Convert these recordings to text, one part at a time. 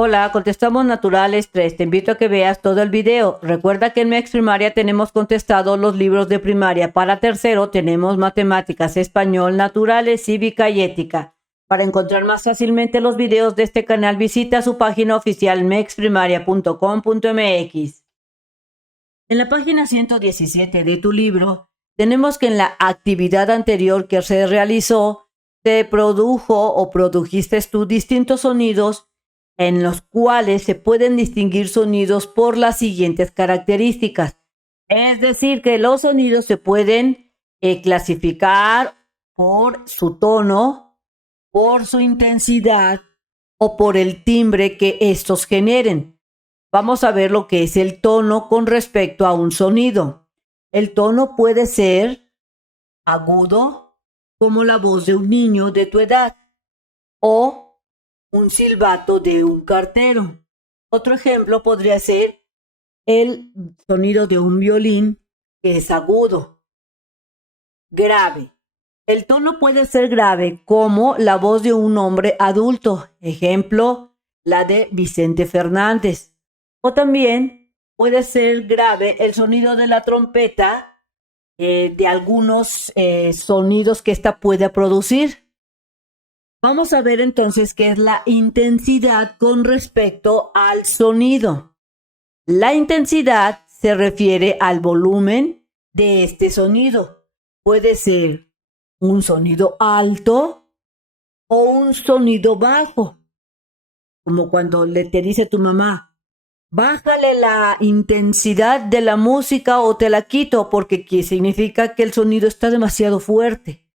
Hola, contestamos naturales 3. Te invito a que veas todo el video. Recuerda que en Mex Primaria tenemos contestados los libros de primaria. Para tercero tenemos matemáticas, español, naturales, cívica y ética. Para encontrar más fácilmente los videos de este canal, visita su página oficial mexprimaria.com.mx. En la página 117 de tu libro, tenemos que en la actividad anterior que se realizó, se produjo o produjiste tú distintos sonidos en los cuales se pueden distinguir sonidos por las siguientes características. Es decir, que los sonidos se pueden clasificar por su tono, por su intensidad o por el timbre que estos generen. Vamos a ver lo que es el tono con respecto a un sonido. El tono puede ser agudo, como la voz de un niño de tu edad, o un silbato de un cartero. Otro ejemplo podría ser el sonido de un violín, que es agudo. Grave. El tono puede ser grave como la voz de un hombre adulto, ejemplo, la de Vicente Fernández. O también puede ser grave el sonido de la trompeta, de algunos sonidos que ésta puede producir. Vamos a ver entonces qué es la intensidad con respecto al sonido. La intensidad se refiere al volumen de este sonido. Puede ser un sonido alto o un sonido bajo. Como cuando te dice tu mamá, bájale la intensidad de la música o te la quito, porque significa que el sonido está demasiado fuerte.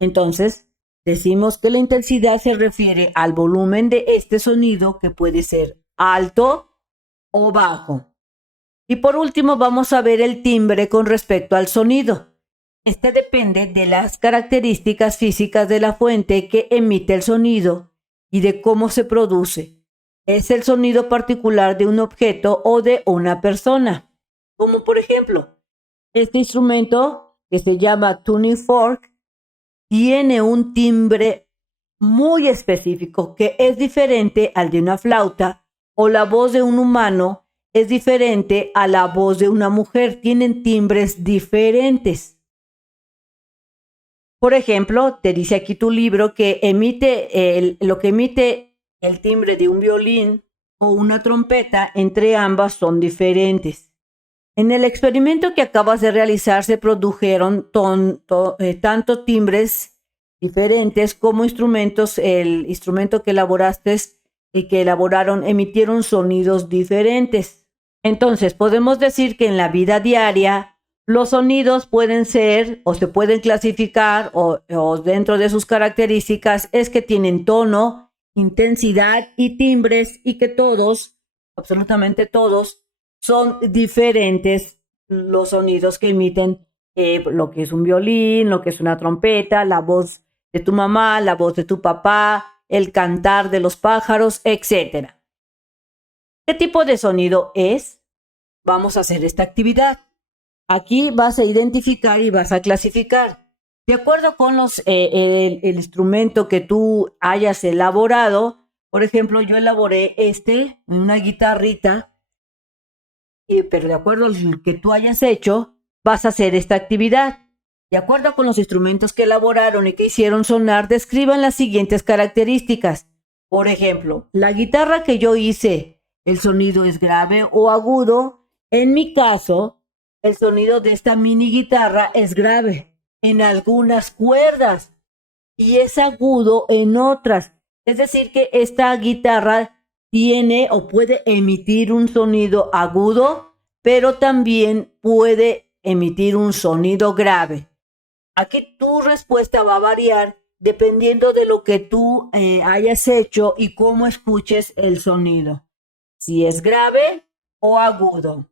Entonces, decimos que la intensidad se refiere al volumen de este sonido, que puede ser alto o bajo. Y por último vamos a ver el timbre con respecto al sonido. Este depende de las características físicas de la fuente que emite el sonido y de cómo se produce. Es el sonido particular de un objeto o de una persona. Como por ejemplo, este instrumento que se llama tuning fork tiene un timbre muy específico que es diferente al de una flauta, o la voz de un humano es diferente a la voz de una mujer. Tienen timbres diferentes. Por ejemplo, te dice aquí tu libro que lo que emite el timbre de un violín o una trompeta, entre ambas son diferentes. En el experimento que acabas de realizar se produjeron tanto timbres diferentes como instrumentos. El instrumento que elaboraste y que elaboraron emitieron sonidos diferentes. Entonces, podemos decir que en la vida diaria los sonidos pueden ser o se pueden clasificar o dentro de sus características es que tienen tono, intensidad y timbres, y que todos, absolutamente todos, son diferentes los sonidos que emiten, lo que es un violín, lo que es una trompeta, la voz de tu mamá, la voz de tu papá, el cantar de los pájaros, etc. ¿Qué tipo de sonido es? Vamos a hacer esta actividad. Aquí vas a identificar y vas a clasificar. De acuerdo con el instrumento que tú hayas elaborado, por ejemplo, yo elaboré una guitarrita, pero de acuerdo al que tú hayas hecho, vas a hacer esta actividad. De acuerdo con los instrumentos que elaboraron y que hicieron sonar, describan las siguientes características. Por ejemplo, la guitarra que yo hice, ¿el sonido es grave o agudo? En mi caso, el sonido de esta mini guitarra es grave en algunas cuerdas y es agudo en otras. Es decir, que esta guitarra tiene o puede emitir un sonido agudo, pero también puede emitir un sonido grave. Aquí tu respuesta va a variar dependiendo de lo que tú hayas hecho y cómo escuches el sonido, si es grave o agudo.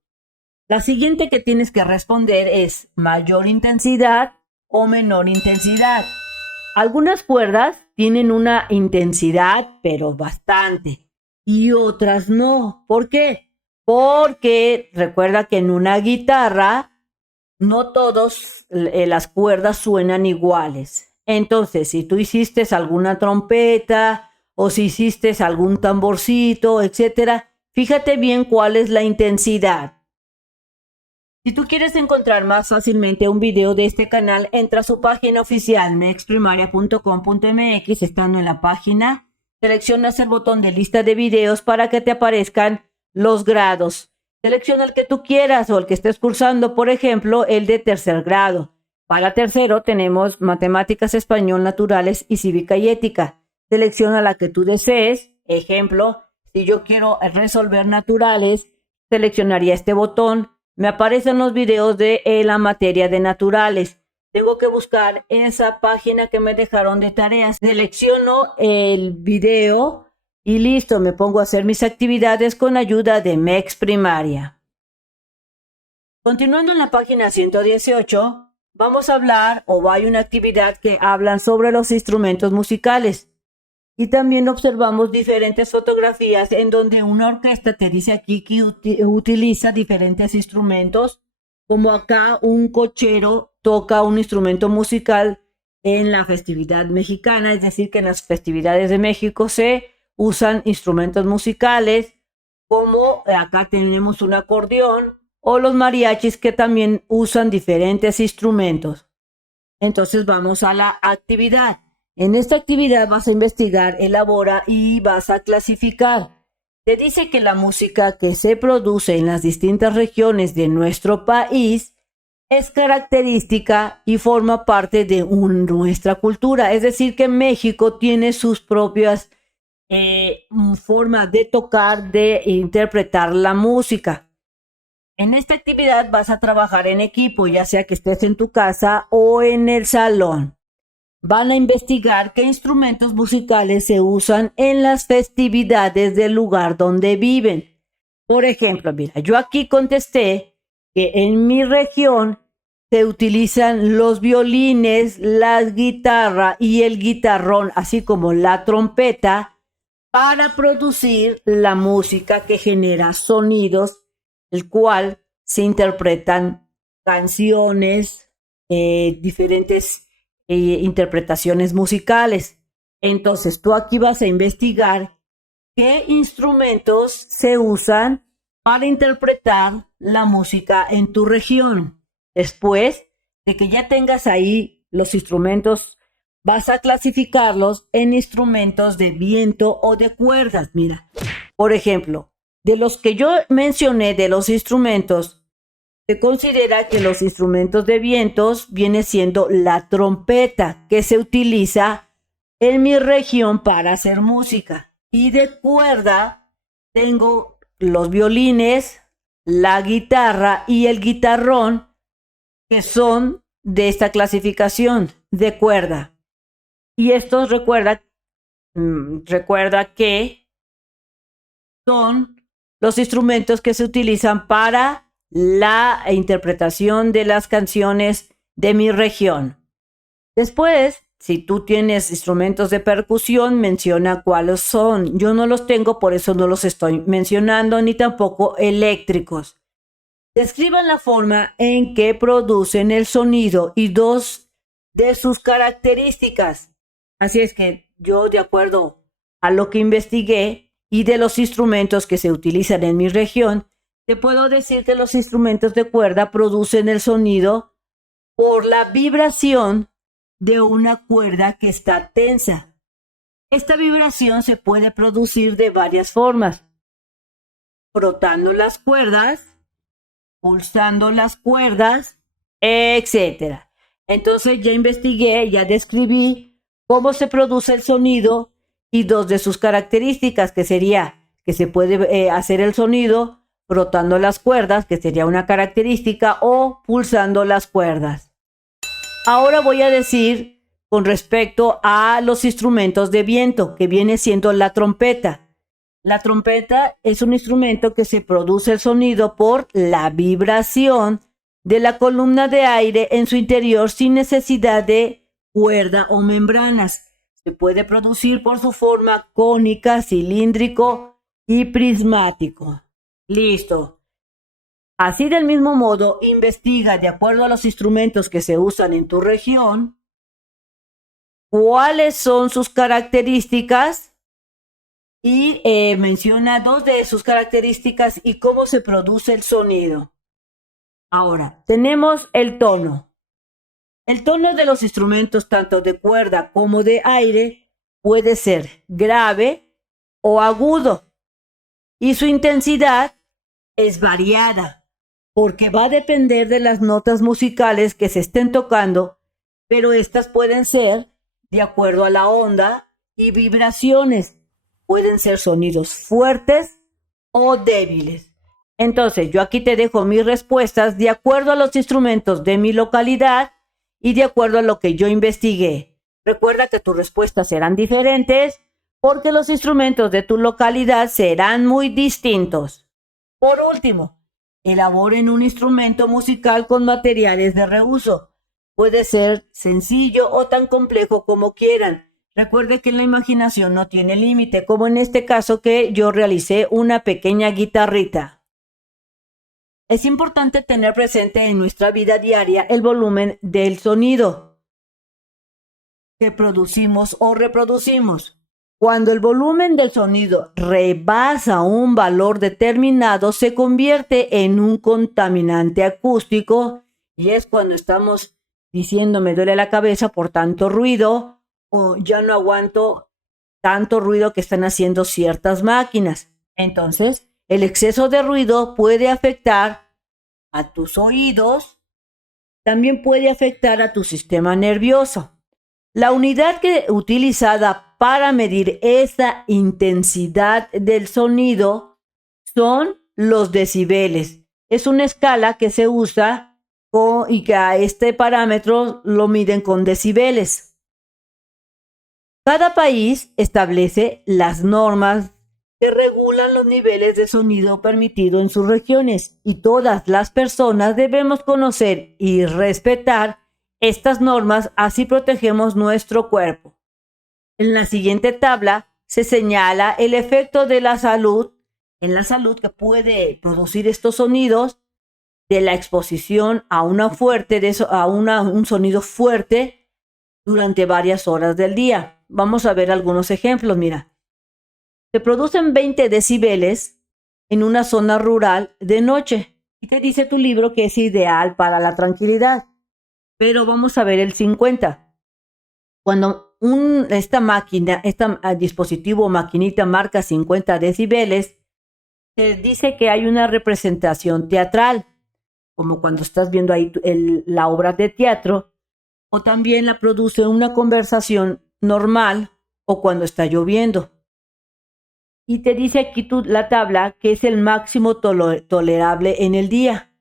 La siguiente que tienes que responder es mayor intensidad o menor intensidad. Algunas cuerdas tienen una intensidad, pero bastante, y otras no. ¿Por qué? Porque recuerda que en una guitarra no todas las cuerdas suenan iguales. Entonces, si tú hiciste alguna trompeta o si hiciste algún tamborcito, etcétera. Fíjate bien cuál es la intensidad. Si tú quieres encontrar más fácilmente un video de este canal, entra a su página oficial mexprimaria.com.mx. Estando en la página, seleccionas el botón de lista de videos para que te aparezcan los grados. Selecciona el que tú quieras o el que estés cursando, por ejemplo, el de tercer grado. Para tercero tenemos matemáticas, español, naturales y cívica y ética. Selecciona la que tú desees. Ejemplo, si yo quiero resolver naturales, seleccionaría este botón. Me aparecen los videos de la materia de naturales. Tengo que buscar esa página que me dejaron de tareas. Selecciono el video y listo, me pongo a hacer mis actividades con ayuda de Mex Primaria. Continuando en la página 118, vamos a hablar o hay una actividad que hablan sobre los instrumentos musicales. Y también observamos diferentes fotografías en donde una orquesta te dice aquí que utiliza diferentes instrumentos, como acá un cochero toca un instrumento musical en la festividad mexicana, es decir, que en las festividades de México se usan instrumentos musicales, como acá tenemos un acordeón, o los mariachis que también usan diferentes instrumentos. Entonces vamos a la actividad. En esta actividad vas a investigar, elabora y vas a clasificar. Te dice que la música que se produce en las distintas regiones de nuestro país es característica y forma parte de nuestra cultura. Es decir, que México tiene sus propias formas de tocar, de interpretar la música. En esta actividad vas a trabajar en equipo, ya sea que estés en tu casa o en el salón. Van a investigar qué instrumentos musicales se usan en las festividades del lugar donde viven. Por ejemplo, mira, yo aquí contesté que en mi región se utilizan los violines, la guitarra y el guitarrón, así como la trompeta, para producir la música que genera sonidos, el cual se interpretan canciones, diferentes interpretaciones musicales. Entonces tú aquí vas a investigar qué instrumentos se usan para interpretar la música en tu región. Después de que ya tengas ahí los instrumentos, vas a clasificarlos en instrumentos de viento o de cuerdas. Mira, por ejemplo, de los que yo mencioné de los instrumentos, se considera que los instrumentos de vientos viene siendo la trompeta, que se utiliza en mi región para hacer música. Y de cuerda tengo los violines, la guitarra y el guitarrón, que son de esta clasificación de cuerda. Y estos recuerda que son los instrumentos que se utilizan para la interpretación de las canciones de mi región. Después, si tú tienes instrumentos de percusión, menciona cuáles son. Yo no los tengo, por eso no los estoy mencionando, ni tampoco eléctricos. Describan la forma en que producen el sonido y dos de sus características. Así es que yo, de acuerdo a lo que investigué y de los instrumentos que se utilizan en mi región, te puedo decir que los instrumentos de cuerda producen el sonido por la vibración de una cuerda que está tensa. Esta vibración se puede producir de varias formas: frotando las cuerdas, pulsando las cuerdas, etc. Entonces ya investigué, ya describí cómo se produce el sonido y dos de sus características, que sería que se puede hacer el sonido frotando las cuerdas, que sería una característica, o pulsando las cuerdas. Ahora voy a decir con respecto a los instrumentos de viento, que viene siendo la trompeta. La trompeta es un instrumento que se produce el sonido por la vibración de la columna de aire en su interior sin necesidad de cuerda o membranas. Se puede producir por su forma cónica, cilíndrico y prismático. Listo. Así, del mismo modo, investiga, de acuerdo a los instrumentos que se usan en tu región, cuáles son sus características y menciona dos de sus características y cómo se produce el sonido. Ahora, tenemos el tono. El tono de los instrumentos, tanto de cuerda como de aire, puede ser grave o agudo, y su intensidad es variada, porque va a depender de las notas musicales que se estén tocando, pero estas pueden ser de acuerdo a la onda y vibraciones. Pueden ser sonidos fuertes o débiles. Entonces, yo aquí te dejo mis respuestas de acuerdo a los instrumentos de mi localidad y de acuerdo a lo que yo investigué. Recuerda que tus respuestas serán diferentes porque los instrumentos de tu localidad serán muy distintos. Por último, elaboren un instrumento musical con materiales de reuso. Puede ser sencillo o tan complejo como quieran. Recuerde que la imaginación no tiene límite, como en este caso que yo realicé una pequeña guitarrita. Es importante tener presente en nuestra vida diaria el volumen del sonido que producimos o reproducimos. Cuando el volumen del sonido rebasa un valor determinado, se convierte en un contaminante acústico y es cuando estamos diciendo me duele la cabeza por tanto ruido o ya no aguanto tanto ruido que están haciendo ciertas máquinas. Entonces, el exceso de ruido puede afectar a tus oídos, también puede afectar a tu sistema nervioso. La unidad utilizada para medir esa intensidad del sonido son los decibeles. Es una escala que se usa y que a este parámetro lo miden con decibeles. Cada país establece las normas que regulan los niveles de sonido permitido en sus regiones y todas las personas debemos conocer y respetar estas normas, así protegemos nuestro cuerpo. En la siguiente tabla se señala el efecto de la salud, en la salud que puede producir estos sonidos de la exposición a un sonido fuerte durante varias horas del día. Vamos a ver algunos ejemplos, mira. Se producen 20 decibeles en una zona rural de noche. Y te dice tu libro que es ideal para la tranquilidad. Pero vamos a ver el 50. Cuando este dispositivo o maquinita marca 50 decibeles, se dice que hay una representación teatral, como cuando estás viendo ahí la obra de teatro, o también la produce una conversación normal o cuando está lloviendo. Y te dice aquí la tabla que es el máximo tolerable en el día.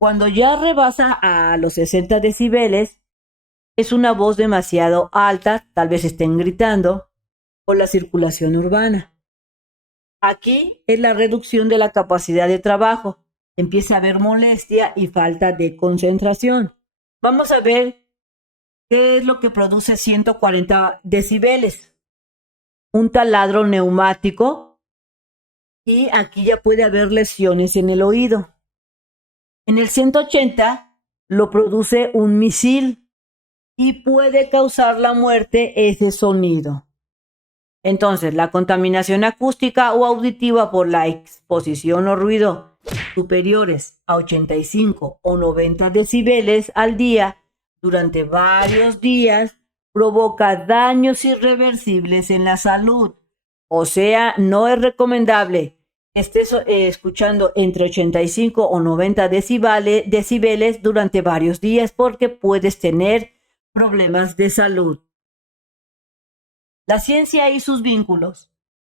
Cuando ya rebasa a los 60 decibeles, es una voz demasiado alta, tal vez estén gritando, o la circulación urbana. Aquí es la reducción de la capacidad de trabajo. Empieza a haber molestia y falta de concentración. Vamos a ver qué es lo que produce 140 decibeles. Un taladro neumático y aquí ya puede haber lesiones en el oído. En el 180 lo produce un misil y puede causar la muerte ese sonido. Entonces, la contaminación acústica o auditiva por la exposición o ruido superiores a 85 o 90 decibeles al día durante varios días provoca daños irreversibles en la salud. O sea, no es recomendable que estés escuchando entre 85 o 90 decibeles durante varios días porque puedes tener problemas de salud. La ciencia y sus vínculos.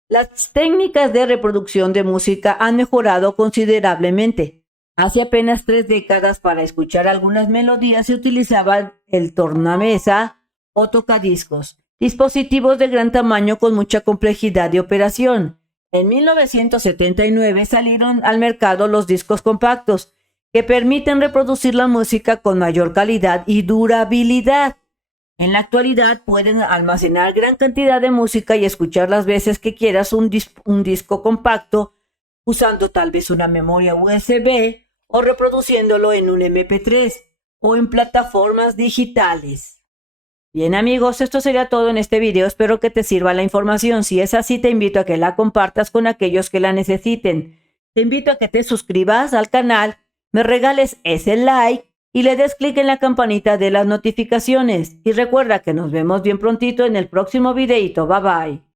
Las técnicas de reproducción de música han mejorado considerablemente. Hace apenas 3 décadas para escuchar algunas melodías se utilizaba el tornamesa o tocadiscos, dispositivos de gran tamaño con mucha complejidad de operación. En 1979 salieron al mercado los discos compactos, que permiten reproducir la música con mayor calidad y durabilidad. En la actualidad pueden almacenar gran cantidad de música y escuchar las veces que quieras un disco compacto usando tal vez una memoria USB o reproduciéndolo en un MP3 o en plataformas digitales. Bien amigos, esto sería todo en este video. Espero que te sirva la información. Si es así, te invito a que la compartas con aquellos que la necesiten. Te invito a que te suscribas al canal, me regales ese like y le des clic en la campanita de las notificaciones. Y recuerda que nos vemos bien prontito en el próximo videito. Bye bye.